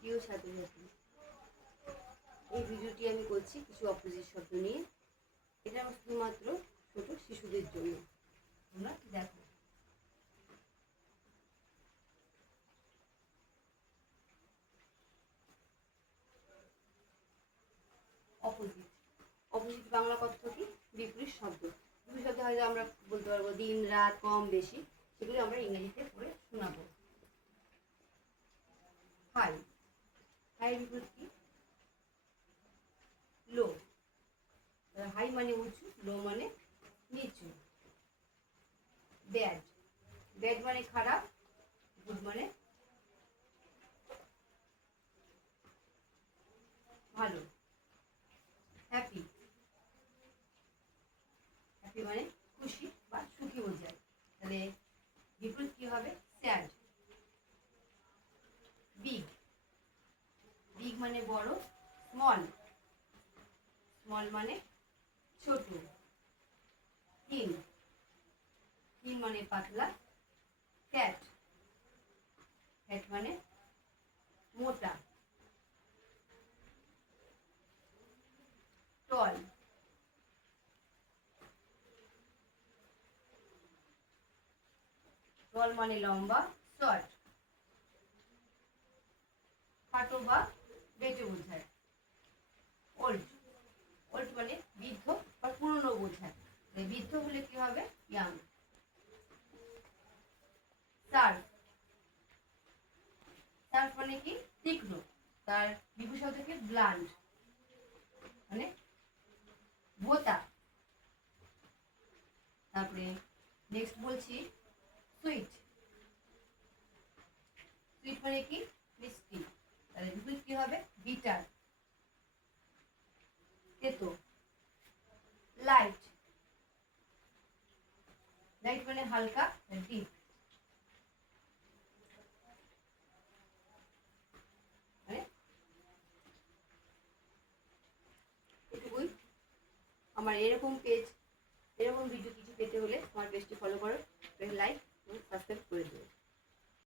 প্রিয় ছাত্রছাত্রী, এই ভিডিওটি আমি করছি কিছু অপোজিট শব্দ নিয়ে। এটা শুধুমাত্র ছোট শিশুদের জন্য। তোমরা দেখো। অপোজিট। অপোজিট বাংলা কথা কি? বিপরীত শব্দ। বিপরীত শব্দ হয়তো আমরা বলতে পারবো দিন, রাত, কম, বেশি। সেগুলো আমরা ইংরেজিতে পড়ে শোনাবো। হাই। হাই বিপরীত কি? লো। হাই মানে উঁচু, লো মানে নিচু। ব্যাড। ব্যাড মানে খারাপ, গুড মানে ভালো। হ্যাপি। হ্যাপি মানে খুশি বা সুখী বোঝায়। তাহলে বিপরীত কি হবে? স্যাড। বিগ। বিগ মানে বড়। স্মল। স্মল মানে ছোট। থিন। থিন মানে পাতলা। ফ্যাট। ফ্যাট মানে মোটা। টল। টল মানে লম্বা। শর্ট। খাটো বা বেটে বোঝায়। ওল্ড। ওল্ড মানে বৃদ্ধ বা পুরনো বোঝায়। বৃদ্ধ হলে কি হবে? ইয়াং। সার্ফ। সার্ফ মানে কি? তীক্ষ্ণ। তার বিপরীত শব্দ কি? ব্লান্ট মানে ভোঁতা। তারপরে নেক্সট বলছি সুইট। সুইট মানে কি? মিষ্টি। তাহলে বিপরীত কি হবে? বিটার। তেতো। লাইট। লাইট মানে হালকা, ডিপ। মানে এটুকুই। আমার এরকম পেজ, এরকম ভিডিও কিছু পেতে হলে আমার পেজটি ফলো করো, লাইক এবং সাবস্ক্রাইব করে দিও।